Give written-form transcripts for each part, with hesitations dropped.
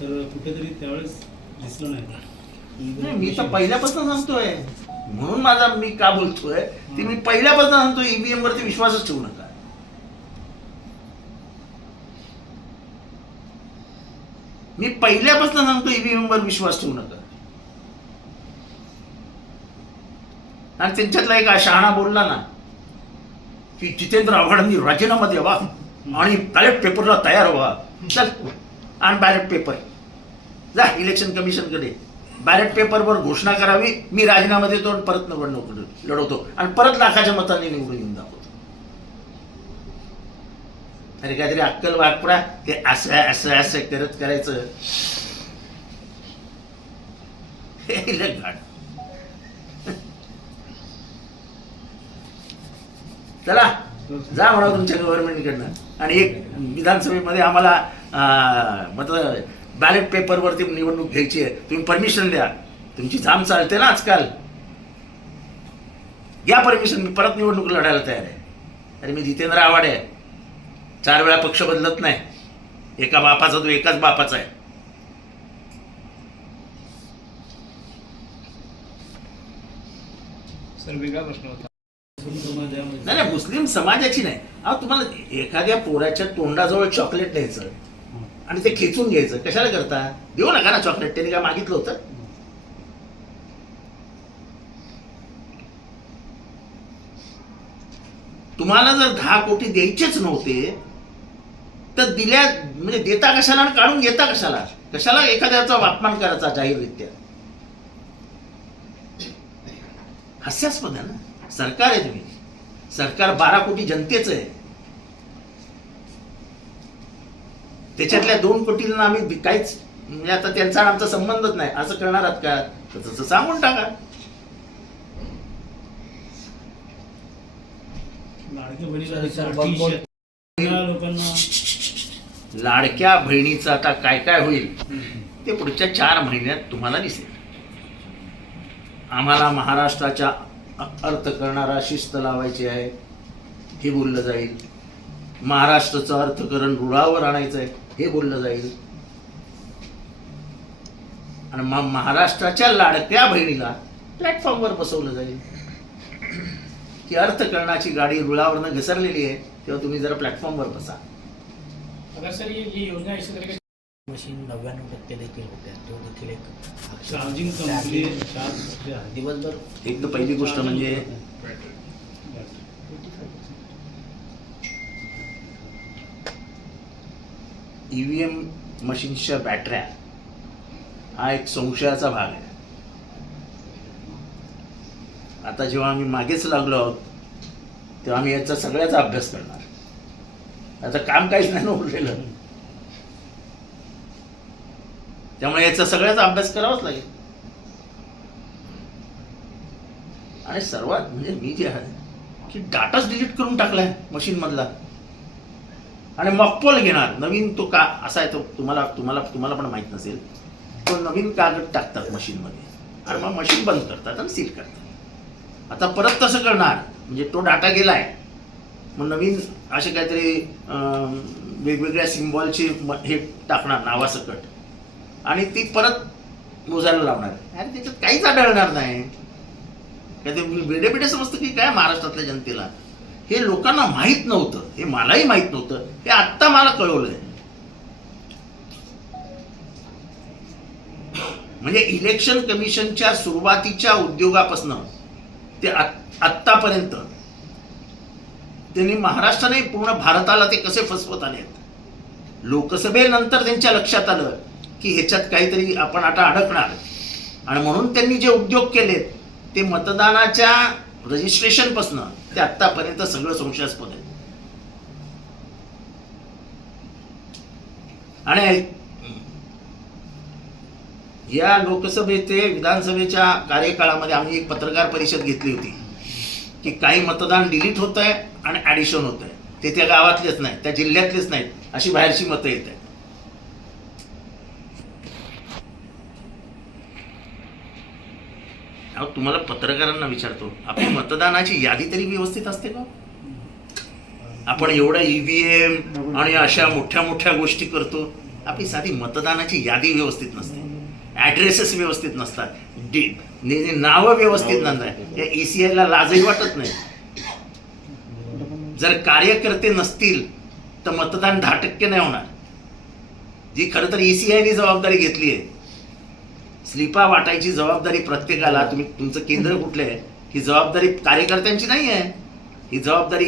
तर कुठेतरी त्यावेळेस दिसलं नाही. नाही, मी तर पहिल्यापासून सांगतोय, म्हणून मी का बोलतोय ते मी पहिल्यापासून सांगतोय, ईव्हीएम वरती विश्वासच ठेवू नका. मी पहिल्यापासून सांगतो ईव्हीएम वर विश्वास ठेवू नका. आणि त्यांच्यातला एक शहाणा बोलला ना की जितेंद्र आव्हाडांनी राजीनामा द्यावा आणि बॅलेट पेपरला तयार व्हा. चल आणि बॅलेट पेपर जा इलेक्शन कमिशनकडे, बॅलेट पेपरवर घोषणा करावी, मी राजीनामा देतो आणि परत निवडणूक लढवतो आणि परत लाखाच्या मतांनी निवडून येऊन दाखवतो. अरे काहीतरी अक्कल वापरा. ते असं असं असं करत करायचं हे घाट. चला जा म्हणा तुमच्या गव्हर्नमेंटकडनं आणि एक विधानसभेमध्ये आम्हाला बॅलेट पेपरवरती निवडणूक घ्यायची आहे, तुम्ही परमिशन द्या. तुमची जाम चालते ना आजकाल, घ्या परमिशन, मी परत निवडणूक लढायला तयार आहे. अरे मी जितेंद्र आव्हाड आहे, 4 वेळा पक्ष बदलत नाही, एका बापाचा तो एकाच बापाचा आहे. सर वेगळा प्रश्न होता. नाही, मुस्लिम समाजाची नाही. अहो तुम्हाला एखाद्या पोराच्या तोंडाजवळ चॉकलेट द्यायचं आणि ते खेचून घ्यायचं, कशाला करता? देऊ नका ना चॉकलेट, त्याने काय मागितलं होतं? तुम्हाला जर 10 कोटी द्यायचेच नव्हते तर दिल्या म्हणजे देता कशाला आणि काढून घेता कशाला? कशाला एखाद्याचा अपमान करायचा जाहीररित्या? हास्यास्पद आहे ना. सरकार आहे तुम्ही, सरकार 12 कोटी जनतेचं आहे, त्याच्यातल्या 2 कोटींना आम्ही काहीच म्हणजे आता त्यांचा आमचा संबंधच नाही असं करणार आहात का? तसं सांगून टाका. लाडक्या बहिणीचं आता काय काय होईल ते पुढच्या 4 महिन्यात तुम्हाला दिसेल. आम्हाला महाराष्ट्राच्या अर्थ करणारा शिस्त लावायची आहे हे बोललं जाईल, महाराष्ट्राचं अर्थकरण रुळावर आणायचं आहे हे बोललं जाईल, आणि महाराष्ट्राच्या लाडक्या बहिणीला प्लॅटफॉर्मवर बसवलं जाईल की अर्थकरणाची गाडी रुळावरनं घसरलेली आहे, तेव्हा तुम्ही जरा प्लॅटफॉर्मवर बसा. अगर सर ये योजना इसी तरह मशीन 99% देखील होत्या, तो देखील एक चार्जिंग दिवसभर. एक तर पहिली गोष्ट म्हणजे ईव्हीएम मशीन्सच्या बॅटऱ्या हा एक संशयाचा भाग आहे. आता जेव्हा आम्ही मागेच लागलो आहोत तेव्हा आम्ही याचा सगळ्याचा अभ्यास करणार. आता काम काहीच नाही उरलेलं, त्यामुळे याचा सगळ्याचा अभ्यास करावाच लागेल. आणि सर्वात म्हणजे मी जे आहे की डाटाच डिलीट करून टाकलाय मशीन मधला आणि मॉकपोल घेणार नवीन. तो का असा आहे, तो तुम्हाला पण माहित नसेल, तो नवीन कागद टाकतात मशीन मध्ये आणि मग मशीन बंद करतात आणि सील करतात. आता परत तसं करणार म्हणजे तो डाटा गेलाय, मग नवीन असे काहीतरी वेगवेगळ्या सिम्बॉलचे हे टाकणार नावासकट आणि ती परत मोजायला लावणार. अरे त्याच्यात काहीच आढळणार नाही. काय ते बेडे समजतं की काय महाराष्ट्रातल्या जनतेला? हे लोकांना माहीत नव्हतं, हे मलाही माहीत नव्हतं, हे आत्ता मला कळवलंय. म्हणजे इलेक्शन कमिशनच्या सुरुवातीच्या उद्योगापासून ते आत्तापर्यंत त्यांनी महाराष्ट्राने पूर्ण भारताला ते कसे फसवत आलेत. लोकसभेनंतर त्यांच्या लक्षात आलं की ह्याच्यात काहीतरी आपण आता अडकणार, आणि म्हणून त्यांनी जे उद्योग केलेत ते मतदानाच्या रजिस्ट्रेशन पासून ते आत्तापर्यंत सगळं संशयास्पद आहे. आणि या लोकसभेचे विधानसभेच्या कार्यकाळामध्ये आम्ही एक पत्रकार परिषद घेतली होती की काही मतदान डिलीट होत आहे आणि ॲडिशन होत आहे, ते त्या गावातलेच नाही, त्या जिल्ह्यातलेच नाहीत, अशी बाहेरची मतं येत आहेत. तुम्हाला पत्रकारांना विचारतो, आपली मतदानाची यादी तरी व्यवस्थित असते का? आपण एवढं ईव्हीएम आणि अशा मोठ्या मोठ्या गोष्टी करतो, आपली साधी मतदानाची यादी व्यवस्थित नसते, ॲड्रेसेस व्यवस्थित नसतात, नावं व्यवस्थित नसतात. या ECI ला लाजही वाटत नाही. जर कार्यकर्ते नसतील तर मतदान 10% नाही होणार. जी खरं तर ECI जबाबदारी घेतली आहे, स्लिपा वाटायची जबाबदारी प्रत्येकाला, तुम्ही तुमचं केंद्र कुठलं आहे, ही जबाबदारी कार्यकर्त्यांची नाही आहे, ही जबाबदारी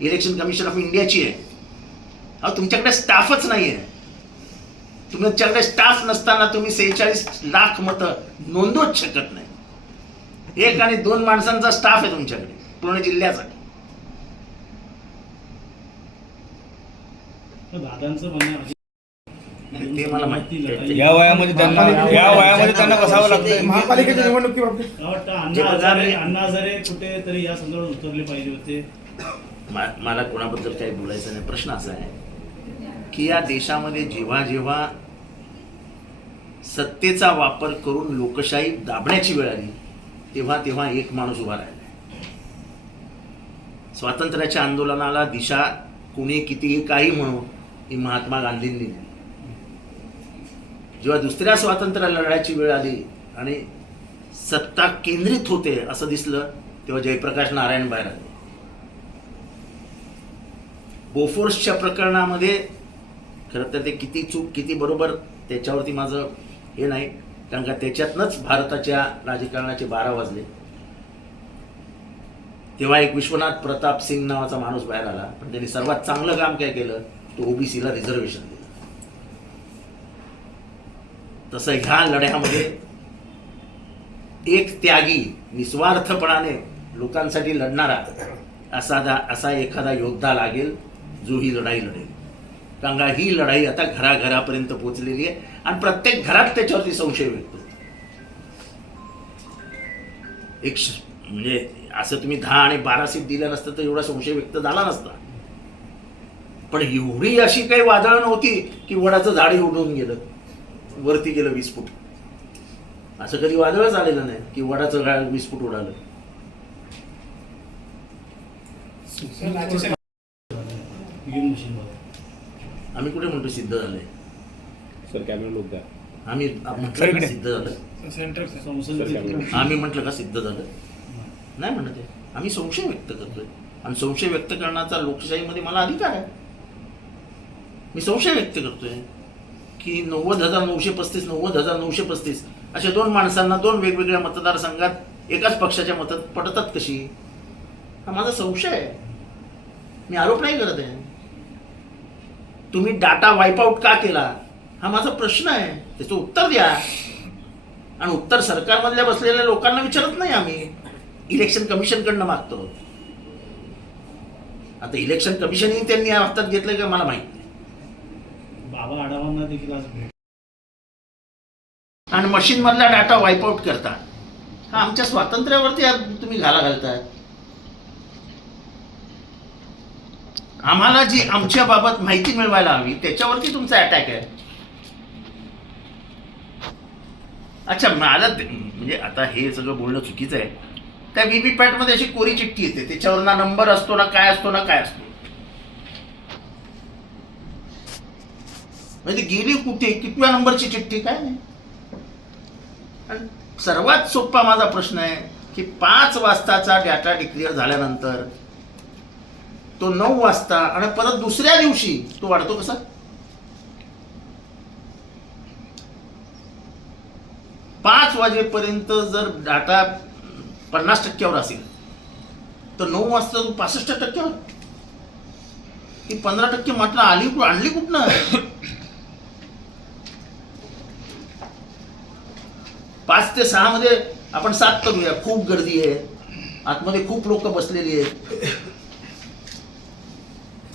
इलेक्शन कमिशन ऑफ इंडियाची आहे. अहो, तुमच्याकडे स्टाफच नाही आहे. तुमच्याकडे स्टाफ नसताना तुम्ही 46 लाख मतं नोंदवूच शकत नाही. 1 आणि 2 माणसांचा स्टाफ आहे तुमच्याकडे पूर्ण जिल्ह्यासाठी. दादांचं म्हणणं आहे ते मला माहिती आहे. या वयामध्ये त्यांना बसावं लागतं. महापालिकेच्या निवडणुकीबाबतीत मला वाटतं अण्णा हजारे कुठेतरी या संदर्भात उतरले पाहिजे होते. मला कोणाबद्दल काही बोलायचं नाही. प्रश्न असा आहे की या देशामध्ये जेव्हा जेव्हा सत्तेचा वापर करून लोकशाही दाबण्याची वेळ आली तेव्हा तेव्हा एक माणूस उभा राहिला. स्वातंत्र्याच्या आंदोलनाला दिशा कुणी कितीही काही म्हणू, ही महात्मा गांधींनी दिली. जेव्हा दुसऱ्या स्वातंत्र्य लढायची वेळ आली आणि सत्ता केंद्रित होते असं दिसलं तेव्हा जयप्रकाश नारायण बाहेर आले. बोफोर्सच्या प्रकरणामध्ये खरं तर ते किती चूक किती बरोबर त्याच्यावरती माझं हे नाही, कारण का त्याच्यातनंच भारताच्या राजकारणाचे 12 वाजले. तेव्हा एक विश्वनाथ प्रताप सिंग नावाचा माणूस बाहेर आला, पण त्यांनी सर्वात चांगलं काम काय केलं, तो OBCला रिझर्वेशन दिलं. तसं ह्या लढ्यामध्ये एक त्यागी निस्वार्थपणाने लोकांसाठी लढणारा असा एखादा योद्धा लागेल जो ही लढाई लढेल. कारण का ही लढाई आता घराघरापर्यंत पोहोचलेली आहे आणि प्रत्येक घरात त्याच्यावरती संशय व्यक्त होतो. म्हणजे असं तुम्ही 10 आणि 12 सीट दिल्या नसतं तर एवढा संशय व्यक्त झाला नसता. पण एवढी अशी काही वादळं नव्हती की वडाचं झाड उडून गेलं, वरती गेलं 20 फूट. असं कधी वादळच आलेलं नाही की वडाचं झाड 20 फूट उडालं. आम्ही कुठे म्हणतो सिद्ध झालंय? सर कॅमेरा लोक द्या. आम्ही म्हटलं का सिद्ध झालं? आम्ही म्हटलं का सिद्ध झालं? नाही म्हणत आहे. आम्ही संशय व्यक्त करतोय आणि संशय व्यक्त करण्याचा लोकशाहीमध्ये मला अधिकार आहे. मी संशय व्यक्त करतोय की 90,935 90,935 अशा 2 माणसांना 2 वेगवेगळ्या मतदारसंघात एकाच पक्षाच्या मतं पडतात कशी? हा माझा संशय आहे. मी आरोप नाही करत आहे. तुम्ही डाटा वाईपआउट का केला हा माझा प्रश्न आहे, त्याचं उत्तर द्या. आणि उत्तर सरकारमधल्या बसलेल्या लोकांना विचारत नाही, आम्ही इलेक्शन कमिशनकडनं मागतो. आता इलेक्शन कमिशनही त्यांनी हातात घेतलंय का मला माहित नाही. बाबा आढावांना देखील आज भेट आणि मशीन मधला डाटा वाईपआउट करता हा आमच्या स्वातंत्र्यावरती तुम्ही घालताय. आम्हाला जी आमच्या बाबत माहिती मिळवायला हवी त्याच्यावरती तुमचा अटॅक आहे. अच्छा, मला म्हणजे आता हे सगळं बोलणं चुकीचं आहे. त्या व्हीव्हीपॅट मध्ये अशी कोरी चिठ्ठी येते, त्याच्यावर ना नंबर असतो ना काय असतो ना काय असतो. म्हणजे गेली कुठे, कितव्या नंबरची चिठ्ठी काय नाही. आणि सर्वात सोपा माझा प्रश्न आहे की 5 वाजताचा डाटा डिक्लेअर झाल्यानंतर तो 9 वाजता आणि परत दुसऱ्या दिवशी तो वाढतो कसा? पाच वाजेपर्यंत जर डाटा 50% असेल तर 9 वाजता तो 65%. ही 15% मात्र आणली कुठनं? 5 ते 6 मध्ये आपण 7 करूया. खूप गर्दी आहे, आतमध्ये खूप लोक बसलेली आहेत.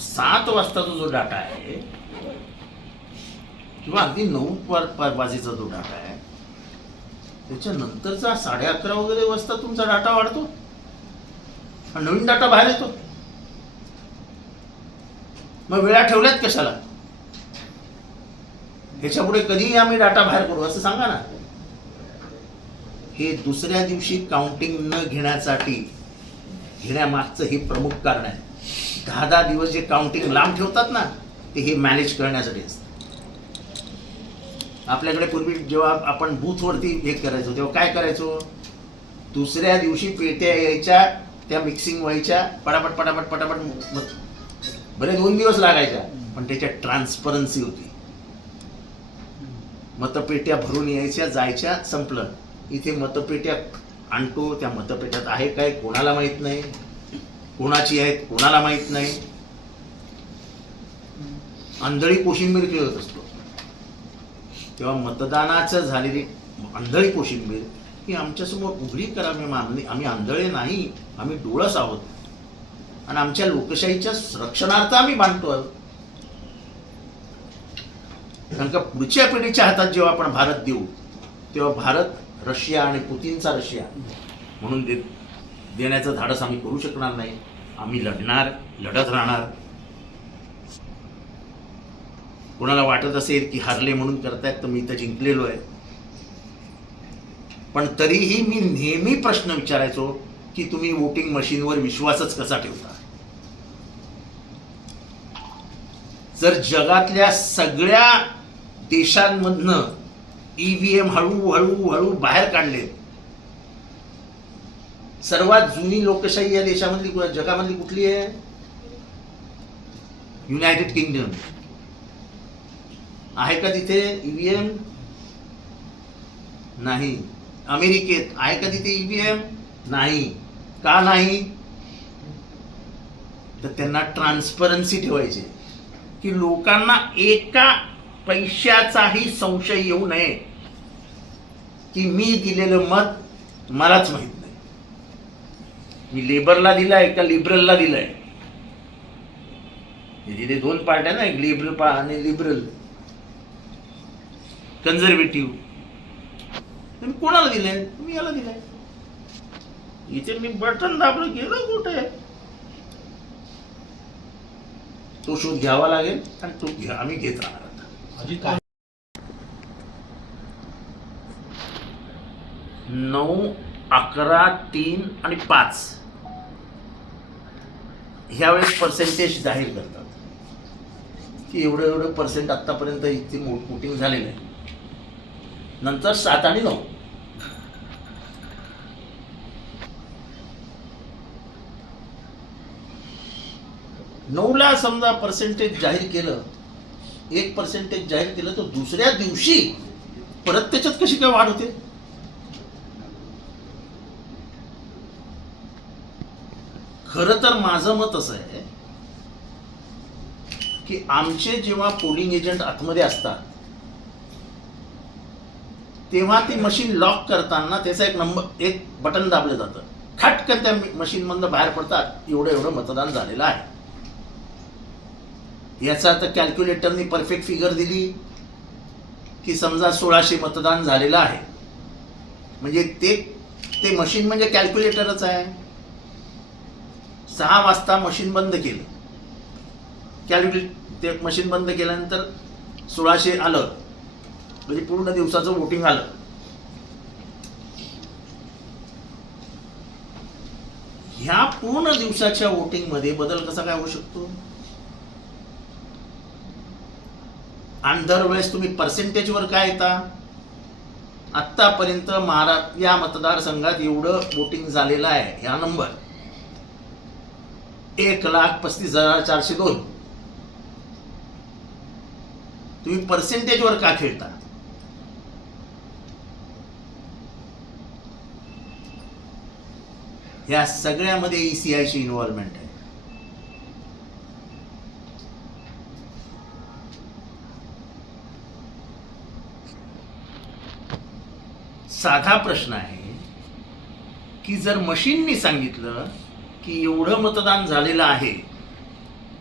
7 वाजताचा जो डाटा आहे किंवा अगदी 9 वाजेचा जो डाटा आहे त्याच्यानंतरचा 11:30 वगैरे वाजता तुमचा डाटा वाढतो आणि नवीन डाटा बाहेर येतो. मग वेळा ठेवल्यात कशाला? ह्याच्या पुढे कधीही आम्ही डाटा बाहेर करू असं सांगा ना. हे दुसऱ्या दिवशी काउंटिंग न घेण्यामागचं हे प्रमुख कारण आहे. 10 दिवस जे काउंटिंग लांब ठेवतात ना ते हे मॅनेज करण्यासाठी असतं. आपल्याकडे पूर्वी जेव्हा आपण बूथवरती हे करायचो तेव्हा काय करायचो, दुसऱ्या दिवशी पेट्या यायच्या, त्या मिक्सिंग व्हायच्या, पटापट पटापट पटापट, बरे 2 दिवस लागायच्या, पण त्याच्यात ट्रान्सपरन्सी होती. मतपेट्या भरून यायच्या, जायच्या, संपलं. इथे मतपेट्या आणतो, त्या मतपेट्यात आहे काय कोणाला माहित नाही, कोणाची आहेत कोणाला माहित नाही. आंधळी कोशिंबीर खेळत असतो. तेव्हा मतदानाचं झालेली आंधळी कोशिंबीर ही आमच्यासमोर उघडी करावी. आम्ही आंधळे नाही, आम्ही डोळस आहोत आणि आमच्या लोकशाहीच्या रक्षणार्थ आम्ही मांडतो आहोत. कारण का पुढच्या पिढीच्या हातात जेव्हा आपण भारत देऊ तेव्हा भारत रशिया आणि पुतीनचा रशिया म्हणून देण्याचं धाडस आम्ही करू शकणार नाही. आम्ही लढत राहणार. कोणाला वाटत असेल की हारले म्हणून करतायत तर मी तर जिंकलेलो आहे, पण तरीही मी नेहमी प्रश्न विचारायचो की तुम्ही वोटिंग मशीनवर विश्वासच कसा ठेवता. जर जगातल्या सगळ्या देशांमधनं ईव्हीएम हळूहळू बाहेर काढले, सर्वात जुनी लोकशाही या देशामधली जगामधली कुठली आहे? United kingdom. आहे का तिथे ईव्हीएम? नाही. अमेरिकेत आहे का तिथे ईव्हीएम? नाही. का नाही? तर त्यांना ट्रान्सपरन्सी ठेवायची की लोकांना एका पैशाचाही संशय येऊ नये की मी दिलेलं मत मलाच माहित नाही, मी लेबरला दिलाय का लिबरलला दिलाय. तिथे 2 पार्ट्या ना, एक लिबरल आणि लिबरल, कन्झर्वेटिव्ह. मी कोणाला दिलंय? मी याला दिलंय. इथे मी बटन दाबलं, गेलं कुठे? तो शोध घ्यावा लागेल आणि तो आम्ही घेत राहणार. अजित काय 9, 11, 3 आणि 5 ह्यावेळेस पर्सेंटेज जाहीर करतात की एवढं पर्सेंट आतापर्यंत इथे वोटिंग झालेलं आहे. नंतर 7 आणि 9. नऊला समजा पर्सेंटेज जाहीर केलं, 1% जाहीर केलं, तर दुसऱ्या दिवशी परत त्याच्यात कशी काय वाढ होते? खरं तर माझं मत असं आहे की आमचे जेव्हा पोलिंग एजंट आतमध्ये असतात तेव्हा ते मशीन लॉक करताना त्याचा एक बटन दाबलं जातं, खटकन त्या मशीन मधनं बाहेर पडतात एवढं मतदान झालेलं आहे. याचा तर कॅल्क्युलेटरनी परफेक्ट फिगर दिली की समजा 1600 मतदान झालेलं आहे, म्हणजे ते मशीन म्हणजे कॅल्क्युलेटरच आहे. 6 वाजता मशीन बंद केलं, ते मशीन बंद केल्यानंतर 1600 आलं, म्हणजे पूर्ण दिवसाचं वोटिंग आलं. ह्या पूर्ण दिवसाच्या वोटिंग मध्ये बदल कसा काय होऊ शकतो? आणि दरवेळेस तुम्ही पर्सेंटेजवर काय येता? आतापर्यंत या मतदारसंघात एवढं वोटिंग झालेलं आहे, ह्या नंबर 1,35,402. तुम्ही पर्सेंटेजवर का खेळता? ह्या सगळ्यामध्ये ईसीआयची इन्व्हॉल्वमेंट आहे. साधा प्रश्न आहे की जर मशीननी सांगितलं की एवढं मतदान झालेलं आहे,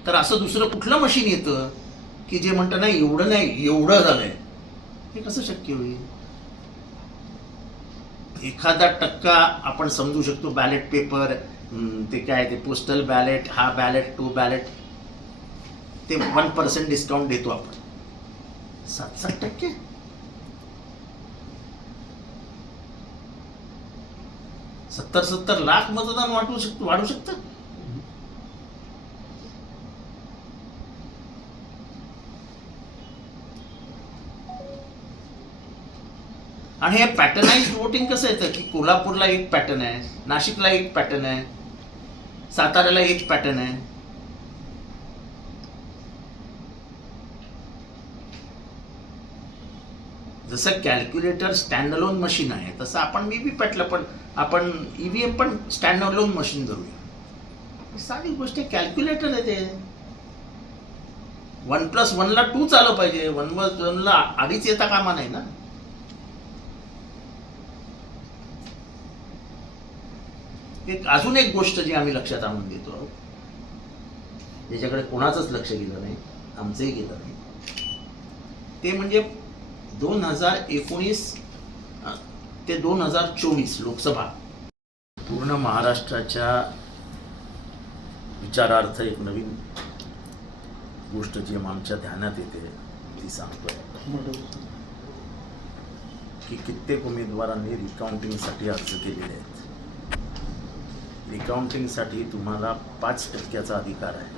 तर असं दुसरं कुठलं मशीन येतं की जे म्हणतं नाही एवढं नाही एवढं झालंय? हे कसं शक्य होईल? एखादा टक्का आपण समजू शकतो. बॅलेट पेपर, ते काय, ते पोस्टल बॅलेट, हा बॅलेट, टू बॅलेट, ते 1% डिस्काउंट देतो आपण. 7-7% 70 लाख मतदान वाढू शकतं. आणि हे पॅटर्नाइज वोटिंग कसं येतं की कोल्हापूरला एक पॅटर्न आहे, नाशिकला एक पॅटर्न आहे, साताऱ्याला एक पॅटर्न आहे. जसं कॅल्क्युलेटर स्टँड अलोन मशीन आहे तसं आपण व्हीव्हीपॅटला पण आपण ईव्हीएम पण स्टँड अलोन मशीन करूया. साधी गोष्ट आहे, कॅल्क्युलेटर आहे ते. 1+1 ला 2 आलं पाहिजे, 1+1 ला आधीच येता कामा नाही ना. अजून एक गोष्ट जी आम्ही लक्षात आणून देतो, ज्याच्याकडे कोणाचंच लक्ष गेलं नाही, आमचंही गेलं नाही, ते म्हणजे 2019 ते 2024 लोकसभा पूर्ण महाराष्ट्राच्या विचारार्थ एक नवीन गोष्ट जी आमच्या ध्यानात येते ती सांगतोय की कित्येक उमेदवारांनी रिकाउंटिंगसाठी अर्ज केलेले आहेत. रिकाउंटिंगसाठी तुम्हाला 5% अधिकार आहे,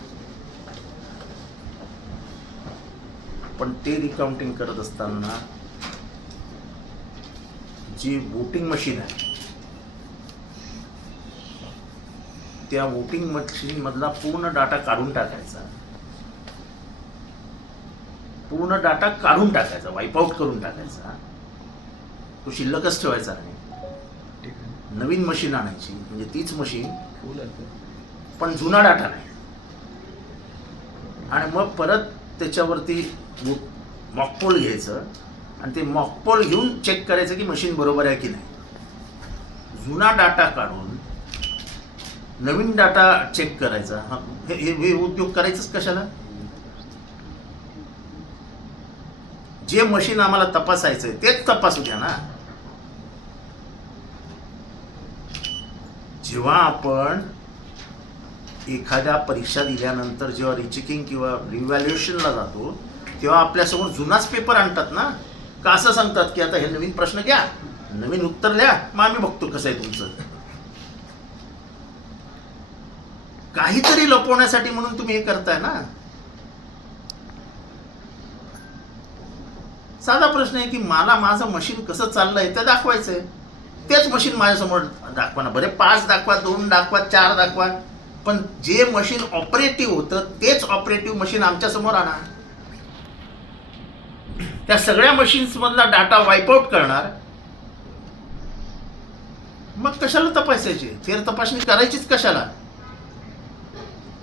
पण ते रिकाउंटिंग करत असताना जी वोटिंग मशीन आहे त्या वोटिंग मशीन मधला पूर्ण डाटा काढून टाकायचा, पूर्ण डाटा काढून टाकायचा, वाईपआउट करून टाकायचा, तो शिल्लकच ठेवायचा नाही. नवीन मशीन आणायची, म्हणजे तीच मशीन पण जुना डाटा नाही, आणि मग परत त्याच्यावरती मॉकपोल घ्यायचं आणि ते मॉकपोल घेऊन चेक करायचं की मशीन बरोबर आहे की नाही. जुना डाटा काढून नवीन डाटा चेक करायचा. हे उद्योग करायचंच कशाला? जे मशीन आम्हाला तपासायचंय तेच तपासू द्या ना. जेव्हा आपण एखाद्या परीक्षा दिल्यानंतर जेव्हा रिचेकिंग किंवा रिव्हॅल्युएशनला जातो तेव्हा आपल्यासमोर जुनाच पेपर आणतात ना, का असं सांगतात की आता हे नवीन प्रश्न घ्या, नवीन उत्तर द्या, मग आम्ही बघतो कसं आहे तुमचं. काहीतरी लपवण्यासाठी म्हणून तुम्ही हे करताय ना. साधा प्रश्न आहे की मला माझं मशीन कसं चाललंय ते दाखवायचंय, तेच मशीन माझ्यासमोर दाखवा ना. बरे 5 दाखवा, 2 दाखवा, 4 दाखवा, पण जे मशीन ऑपरेटिव्ह होतं तेच ऑपरेटिव्ह मशीन आमच्या समोर आणा. त्या सगळ्या मशीन्स मधला डाटा वाईपआउट करणार, मग कशाला तपासायचे? फेर तपासणी करायचीच कशाला?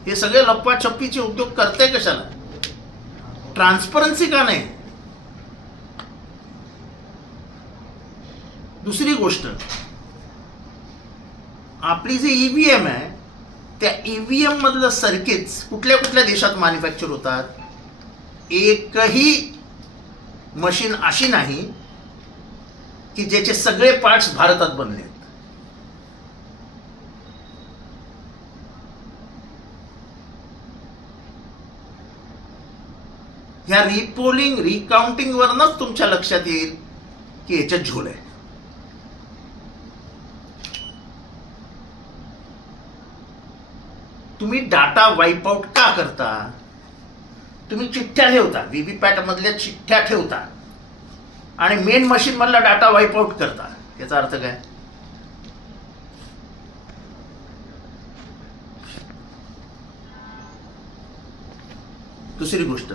हे सगळे लपवाछपवीचे उद्योग करते कशाला? ट्रान्सपरन्सी का नाही? दुसरी गोष्ट, आपली जे ईव्हीएम आहे त्या ईव्हीएम मधलं सर्किट्स कुठल्या कुठल्या देशात मॅन्युफॅक्चर होतात? एकही मशीन अशी नाही की ज्याचे सगळे पार्ट्स भारतात बनले. ह्या रिपोलिंग रिकाउंटिंग वरनच तुमच्या लक्षात येईल की याच्यात झोल आहे. तुम्ही डाटा वाईपआउट का करता? तुम्ही चिठ्ठ्या ठेवता, व्हीव्हीपॅट मधल्या चिठ्ठ्या ठेवता आणि मेन मशीन मधला डाटा वाईपआउट करता. याचा अर्थ काय? दुसरी गोष्ट,